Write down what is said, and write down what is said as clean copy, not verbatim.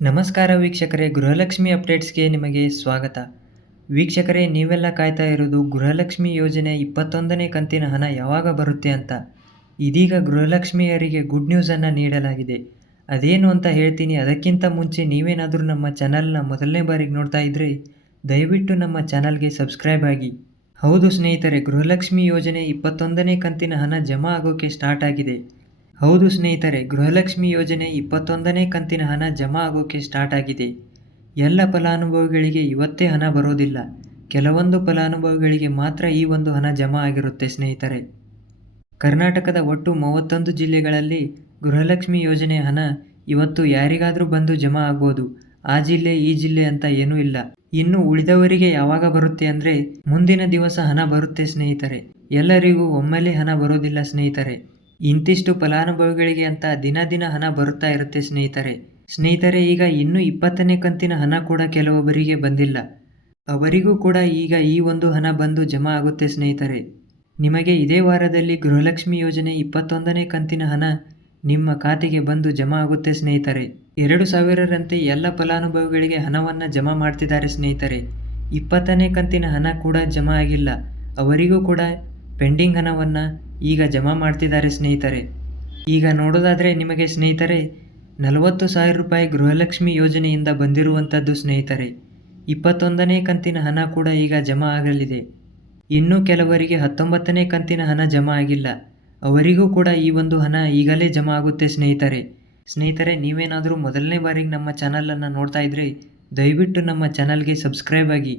ನಮಸ್ಕಾರ ವೀಕ್ಷಕರೇ, ಗೃಹಲಕ್ಷ್ಮಿ ಅಪ್ಡೇಟ್ಸ್‌ಗೆ ನಿಮಗೆ ಸ್ವಾಗತ. ವೀಕ್ಷಕರೇ, ನೀವೆಲ್ಲ ಕಾಯ್ತಾ ಇರೋದು ಗೃಹಲಕ್ಷ್ಮಿ ಯೋಜನೆ 21ನೇ ಕಂತಿನ ಹಣ ಯಾವಾಗ ಬರುತ್ತೆ ಅಂತ. ಇದೀಗ ಗೃಹಲಕ್ಷ್ಮಿಯರಿಗೆ ಗುಡ್ ನ್ಯೂಸನ್ನು ನೀಡಲಾಗಿದೆ. ಅದೇನು ಅಂತ ಹೇಳ್ತೀನಿ. ಅದಕ್ಕಿಂತ ಮುಂಚೆ ನೀವೇನಾದರೂ ನಮ್ಮ ಚಾನಲ್‌ನ ಮೊದಲನೇ ಬಾರಿಗೆ ನೋಡ್ತಾ ಇದ್ದರೆ ದಯವಿಟ್ಟು ನಮ್ಮ ಚಾನಲ್‌ಗೆ ಸಬ್ಸ್ಕ್ರೈಬ್ ಆಗಿ. ಹೌದು ಸ್ನೇಹಿತರೆ, ಗೃಹಲಕ್ಷ್ಮಿ ಯೋಜನೆ 21ನೇ ಕಂತಿನ ಹಣ ಜಮಾ ಆಗೋಕೆ ಸ್ಟಾರ್ಟ್ ಆಗಿದೆ. ಹೌದು ಸ್ನೇಹಿತರೆ, ಗೃಹಲಕ್ಷ್ಮಿ ಯೋಜನೆ 21ನೇ ಕಂತಿನ ಹಣ ಜಮಾ ಆಗೋಕೆ ಸ್ಟಾರ್ಟ್ ಆಗಿದೆ. ಎಲ್ಲ ಫಲಾನುಭವಿಗಳಿಗೆ ಇವತ್ತೇ ಹಣ ಬರೋದಿಲ್ಲ. ಕೆಲವೊಂದು ಫಲಾನುಭವಿಗಳಿಗೆ ಮಾತ್ರ ಈ ಒಂದು ಹಣ ಜಮಾ ಆಗಿರುತ್ತೆ ಸ್ನೇಹಿತರೆ. ಕರ್ನಾಟಕದ ಒಟ್ಟು 31 ಜಿಲ್ಲೆಗಳಲ್ಲಿ ಗೃಹಲಕ್ಷ್ಮಿ ಯೋಜನೆಯ ಹಣ ಇವತ್ತು ಯಾರಿಗಾದರೂ ಬಂದು ಜಮಾ ಆಗ್ಬೋದು. ಆ ಜಿಲ್ಲೆ ಈ ಜಿಲ್ಲೆ ಅಂತ ಏನೂ ಇಲ್ಲ. ಇನ್ನು ಉಳಿದವರಿಗೆ ಯಾವಾಗ ಬರುತ್ತೆ ಅಂದರೆ ಮುಂದಿನ ದಿವಸ ಹಣ ಬರುತ್ತೆ ಸ್ನೇಹಿತರೆ. ಎಲ್ಲರಿಗೂ ಒಮ್ಮೆಲೇ ಹಣ ಬರೋದಿಲ್ಲ ಸ್ನೇಹಿತರೆ. ಇಂತಿಷ್ಟು ಫಲಾನುಭವಿಗಳಿಗೆ ಅಂತ ದಿನ ಹಣ ಬರುತ್ತಾ ಇರುತ್ತೆ ಸ್ನೇಹಿತರೆ. ಈಗ ಇನ್ನೂ 20ನೇ ಕಂತಿನ ಹಣ ಕೂಡ ಕೆಲವೊಬ್ಬರಿಗೆ ಬಂದಿಲ್ಲ. ಅವರಿಗೂ ಕೂಡ ಈಗ ಈ ಒಂದು ಹಣ ಬಂದು ಜಮಾ ಆಗುತ್ತೆ ಸ್ನೇಹಿತರೆ. ನಿಮಗೆ ಇದೇ ವಾರದಲ್ಲಿ ಗೃಹಲಕ್ಷ್ಮಿ ಯೋಜನೆ 21ನೇ ಕಂತಿನ ಹಣ ನಿಮ್ಮ ಖಾತೆಗೆ ಬಂದು ಜಮಾ ಆಗುತ್ತೆ ಸ್ನೇಹಿತರೆ. 2000ರಂತೆ ಎಲ್ಲ ಫಲಾನುಭವಿಗಳಿಗೆ ಹಣವನ್ನು ಜಮಾ ಮಾಡ್ತಿದ್ದಾರೆ ಸ್ನೇಹಿತರೆ. 20ನೇ ಕಂತಿನ ಹಣ ಕೂಡ ಜಮಾ ಆಗಿಲ್ಲ. ಅವರಿಗೂ ಕೂಡ ಪೆಂಡಿಂಗ್ ಹಣವನ್ನು ಈಗ ಜಮಾ ಮಾಡ್ತಿದ್ದಾರೆ ಸ್ನೇಹಿತರೆ. ಈಗ ನೋಡೋದಾದರೆ ನಿಮಗೆ ಸ್ನೇಹಿತರೆ 40,000 ರೂಪಾಯಿ ಗೃಹಲಕ್ಷ್ಮಿ ಯೋಜನೆಯಿಂದ ಬಂದಿರುವಂಥದ್ದು ಸ್ನೇಹಿತರೆ. 21ನೇ ಕಂತಿನ ಹಣ ಕೂಡ ಈಗ ಜಮಾ ಆಗಲಿದೆ. ಇನ್ನೂ ಕೆಲವರಿಗೆ 19ನೇ ಕಂತಿನ ಹಣ ಜಮಾ ಆಗಿಲ್ಲ. ಅವರಿಗೂ ಕೂಡ ಈ ಒಂದು ಹಣ ಈಗಲೇ ಜಮಾ ಆಗುತ್ತೆ ಸ್ನೇಹಿತರೆ, ನೀವೇನಾದರೂ ಮೊದಲನೇ ಬಾರಿಗೆ ನಮ್ಮ ಚಾನಲನ್ನು ನೋಡ್ತಾ ಇದ್ದರೆ ದಯವಿಟ್ಟು ನಮ್ಮ ಚಾನಲ್ಗೆ ಸಬ್ಸ್ಕ್ರೈಬ್ ಆಗಿ.